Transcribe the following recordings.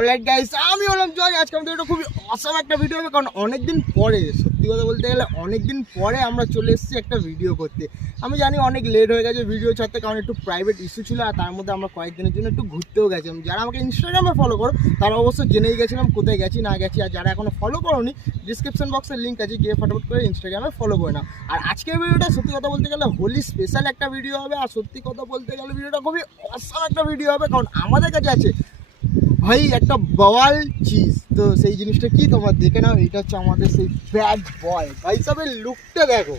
Alright guys, আমি হলাম জয়। আজকে আমাদের এটা খুবই অসাম একটা ভিডিও হবে, কারণ অনেকদিন পরে, সত্যি কথা বলতে গেলে অনেকদিন পরে আমরা চলে এসেছি একটা ভিডিও করতে। আমি জানি অনেক লেট হয়ে গেছে ভিডিও ছাড়তে, কারণ একটু প্রাইভেট ইস্যু ছিল, আর তার মধ্যে আমরা কয়েকদিনের জন্য একটু ঘুরতেও গেছিলাম। যারা আমাকে ইনস্টাগ্রামে ফলো করো তারা অবশ্য জেনেই গেছিলাম কোথায় গেছি না গেছি, আর যারা এখনো ফলো করোনি ডিসক্রিপশন বক্সের লিঙ্ক আছে, গিয়ে ফটোফট করে ইনস্টাগ্রামে ফলো করে নাও। আর আজকের ভিডিওটা সত্যি কথা বলতে গেলে হোলি স্পেশাল একটা ভিডিও হবে, আর সত্যি কথা বলতে গেলে ভিডিওটা খুবই অসাম একটা ভিডিও হবে, কারণ আমাদের কাছে আছে ভাই একটা বওয়াল চিজ। তো সেই জিনিসটা কি তোমরা দেখে নাও। এটা হচ্ছে আমাদের সেই ব্যাড বয়। ভাই সাহেবের লুকটা দেখো।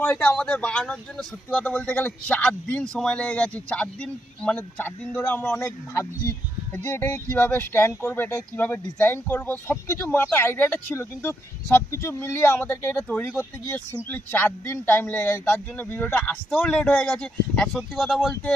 বয়টা আমাদের বানানোর জন্য সত্যি কথা বলতে গেলে 4 দিন সময় লেগে গেছে। 4 দিন ধরে আমরা অনেক ভাবছি যে এটাকে কীভাবে স্ট্যান্ড করবো, এটাকে কীভাবে ডিজাইন করবো, সব কিছু মাথায় আইডিয়াটা ছিল, কিন্তু সব কিছু মিলিয়ে আমাদেরকে এটা তৈরি করতে গিয়ে সিম্পলি 4 দিন টাইম লেগে গেছে। তার জন্য ভিডিওটা আসতেও লেট হয়ে গেছে। আর সত্যি কথা বলতে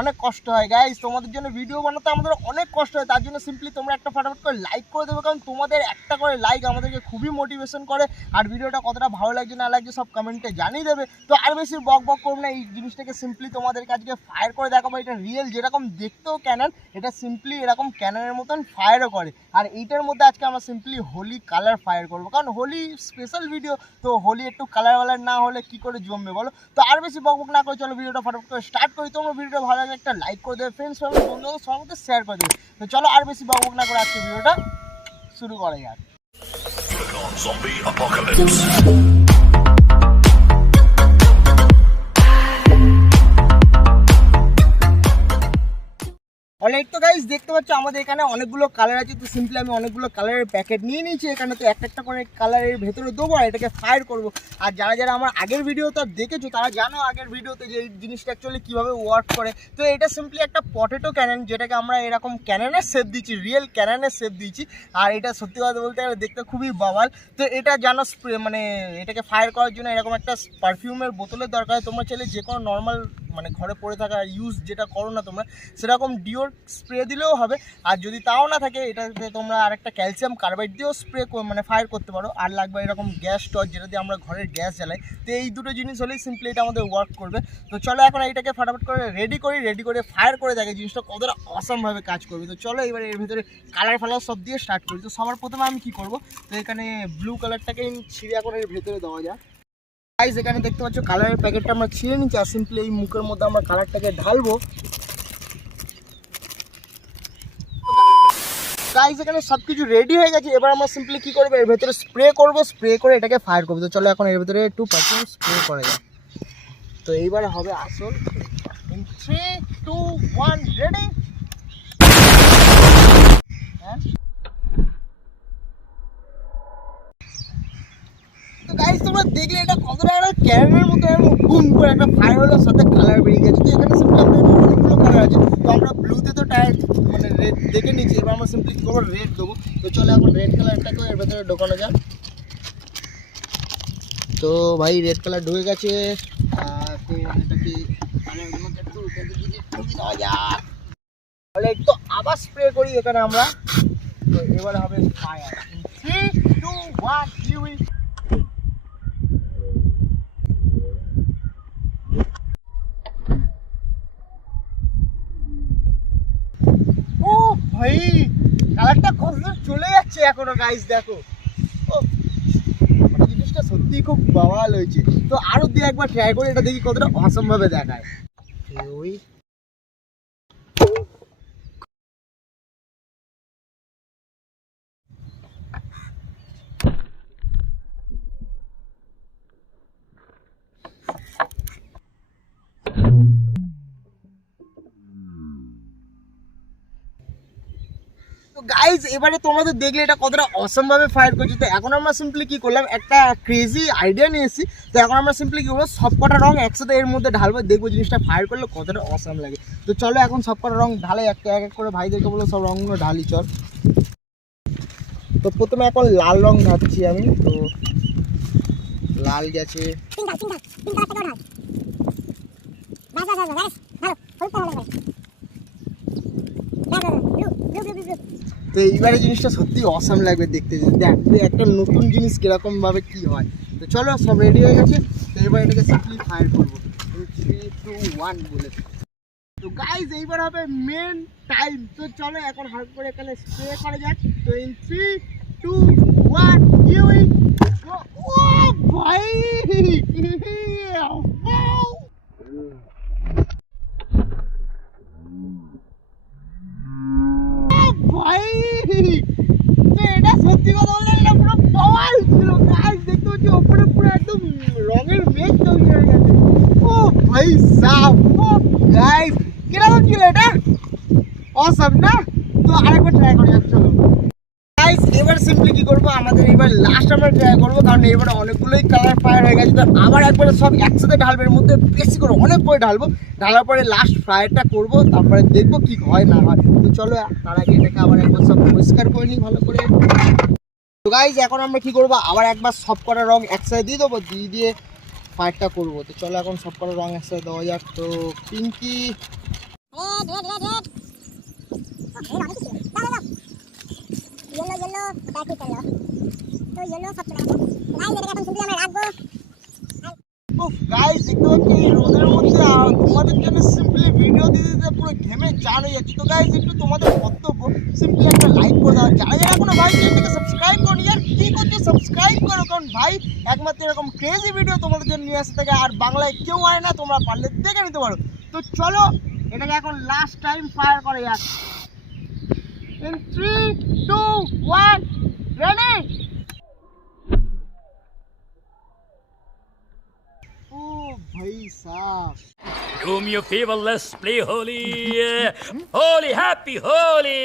অনেক কষ্ট হয় গাইস, তোমাদের জন্য ভিডিও বানাতে আমাদের অনেক কষ্ট হয়। তার জন্য সিম্পলি তোমরা একটা ফটাফট করে লাইক করে দেবে, কারণ তোমাদের একটা করে লাইক আমাদেরকে খুবই মোটিভেশন করে। আর ভিডিওটা কতটা ভালো লাগছে না লাগছে সব কমেন্টে জানিয়ে দেবে। তো আর বেশি বক করবো না, এই জিনিসটাকে সিম্পলি তোমাদের কাছে ফায়ার করে দেখাবো। এটা রিয়েল, যেরকম দেখতেও ক্যানন, এটা সিম্পলি এরকম ক্যাননের মতন ফায়ারও করে। আর এইটার মধ্যে আজকে আমরা সিম্পলি হোলি কালার ফায়ার করবো, কারণ হোলি স্পেশাল ভিডিও, তো হোলি একটু কালার না হলে কি করে জমবে বলো। তো আর বেশি বক না করে চলো ভিডিওটা ফটাফট করে স্টার্ট করি। তোমরা ভিডিওটা ভালো লাগে একটা লাইক করে দেবে, ফ্রেন্ডস ফ্যামিলি বন্ধুদের সবার মধ্যে শেয়ার করে দেবে। তো চলো আর বেশি বক না করে আজকে ভিডিওটা শুরু করা যাক। অলরাইট, তো গাইস দেখতে পাচ্ছ আমাদের এখানে অনেকগুলো কালার আছে। তো সিম্পলি আমি অনেকগুলো কালারের প্যাকেট নিয়ে নিয়েছি। এখানে তো একটা করে কালারের ভেতরে দেবো আর এটাকে ফায়ার করবো। আর যারা আমার আগের ভিডিওটা দেখেছো তারা জানো আগের ভিডিওতে যে এই জিনিসটা অ্যাকচুয়ালি কীভাবে ওয়ার্ক করে। তো এটা সিম্পলি একটা পটেটো ক্যানন, যেটাকে আমরা এরকম ক্যাননের শেপ দিচ্ছি, রিয়েল ক্যাননের শেপ দিচ্ছি। আর এটা সত্যি কথা বলতে গেলে দেখতে খুবই বাওয়াল। তো এটা জানো মানে এটাকে ফায়ার করার জন্য এরকম একটা পারফিউমের বোতলের দরকার হয়। তোমরা চাইলে যে কোনো নর্মাল মানে ঘরে পড়ে থাকা ইউজ যেটা করো না তোমরা, সেরকম ডিওর স্প্রে দিলেও হবে। আর যদি তাও না থাকে, এটাতে তোমরা আরেকটা ক্যালসিয়াম কার্বাইড দিয়েও স্প্রে মানে ফায়ার করতে পারো। আর লাগবে এরকম গ্যাস টর্চ, যেটা দিয়ে আমরা ঘরের গ্যাস জ্বালাই। তো এই দুটো জিনিস হলেই সিম্পলি এটা আমাদের ওয়ার্ক করবে। তো চলো এখন এইটাকে ফটাফট করে রেডি করে ফায়ার করে দেখে জিনিসটা কতটা অসামভাবে কাজ করবে। তো চলো এবার এর ভিতরে কালার ফালার সব দিয়ে স্টার্ট করি। তো সবার প্রথমে আমি কি করব, তো এখানে ব্লু কালারটাকে ছিঁড়ে এখন এর ভেতরে দেওয়া যায়। গাইস এখানে দেখতে পাচ্ছ কালারের প্যাকেটটা আমরা ছিঁড়ে নিচ্ছি, আর সিম্পলি এই মুখের মধ্যে আমরা কালারটাকে ঢালবো। গাইস এখানে সব কিছু রেডি হয়ে গেছে। এবার আমরা সিম্পলি কি করবো, এর ভেতরে স্প্রে করে এটাকে ফায়ার করবো। তো চলো এখন এর ভেতরে একটু পারফিউম স্প্রে করা যায়। তো এইবার হবে আসল। 3, 2, 1 রেডি। তো গাইস তোমরা দেখলে এটা কতটা একটা ক্যাননের মতো বুম করে একটা ফায়ার হলো, সাথে কালার বেরিয়ে গেছে। তো এখানে সিম্পলি আমাদের অনেকগুলো কালার আছে। তো আমরা ব্লুতে তো টায়ার মানে রেড দেখে নিচ্ছি, এবার আমরা সিম্পলি কী করবো, রেড দেবো। তো চলো এখন রেড কালারটাকেও এর ভেতরে ঢোকানো যাক। তো ভাই রেড কালার ঢুকে গেছে। তো এটাকে একটু দেওয়া যাক। তাহলে একটু আবার স্প্রে করি এখানে আমরা। তো এবার হবে ফায়ার। 3, 2, 1 হিউই। ভাই কালারটা কত চলে যাচ্ছে এখনো গাইস, দেখো জিনিসটা সত্যি খুব বাওয়াল হয়েছে। তো আরো দিয়ে একবার ট্রাই করে এটা দেখি কতটা অসম্ভাবে দেখায়। ওই গাইজ এবারে তোমরা তো দেখলে এটা কতটা অসম্ভাবে ফায়ার করছে। তো এখন আমরা সিম্পলি কি করলাম, একটা ক্রেজি আইডিয়া নিয়ে এসেছি। তো এখন আমরা সিম্পলি কি করবো, সব কটা রং একসাথে এর মধ্যে ঢালবো, দেখবো জিনিসটা ফায়ার করলে কতটা অসাম লাগে। তো চলো এখন সব কটা রং ঢালে, এক এক করে ভাইদেরকে বলো সব রঙগুলো ঢালি চল। তো প্রথমে এখন লাল রং ঢালছি আমি। তো লাল গেছে। তো এইবারে জিনিসটা সত্যি অসাম লাগবে দেখতে, দেখ একটা নতুন জিনিস কিরকম ভাবে কি হয়। তো চলো সব রেডি হয়ে গেছে, তো এবার এটাকে সিম্পলি ফায়ার করবো 3 2 1 বলে। তো গাইজ এইবার হবে মেন টাইম। তো চলো এখন হাত করে এখানে স্প্রে করা যাক। তো ইন 3 2 1 হিয়ার উই গো। ও ভাই ভাই, তো এটা সত্যি কথা বলতে এটা পুরো পাওয়ার ছিল গাইজ। দেখতে পাচ্ছি ওপরে পুরো একদম রঙের মেঘ তৈরি হয়ে গেছে। ও ভাই সাব, ও গাইজ কিরকম ছিল এটা, অসাম না? তো আরেকবার ট্রাই করি চলো গাইজ। এবার সিম্পলি কি করবো, আমাদের এবার লাস্ট আমরা ট্রাই করবো, কারণ এবারে অনেকগুলোই কালার ফায়ার হয়ে গেছে। তো আবার একবারে সব একসাথে ঢালবে, এর মধ্যে বেশি করে অনেক করে ঢালবো, ঢালার পরে লাস্ট ফ্রাইটা করবো, তারপরে দেখবো কি হয় না হয়। তো চলো তার আগে এটাকে আবার একবার সব পরিষ্কার করে নিই ভালো করে। তো গাইজ এখন আমরা কি করবো, আবার একবার সব কটা রং একসাথে দিয়ে দেবো, দিয়ে ফায়ারটা করবো। তো চলো এখন সব কটা রং একসাথে দেওয়া যাক। তো পিঙ্কি, গাইজ দেখতে পাচ্ছি এই রোদের মধ্যে তোমাদের জন্য সিম্পলি ভিডিও দিতে দিতে পুরো ঘেমে চান হয়ে যাচ্ছে। তো গাইজ একটু তোমাদের কর্তব্য সিম্পলি একটা লাইক করে দাও, যারা যারা এখনো ভাই চ্যানেলটাকে সাবস্ক্রাইব করো, আর কি করছো সাবস্ক্রাইব করো, কারণ ভাই একমাত্র এরকম ক্রেজি ভিডিও তোমাদের জন্য নিয়ে আসতে থাকে, আর বাংলায় কেউ হয় না, তোমরা পারলে দেখে নিতে পারো। তো চলো এটাকে এখন লাস্ট টাইম ফায়ার করে যাক। In 3 2 1 ready? Oh bhai sahab, Do me a favor, let's play Holi. Holi, happy Holi.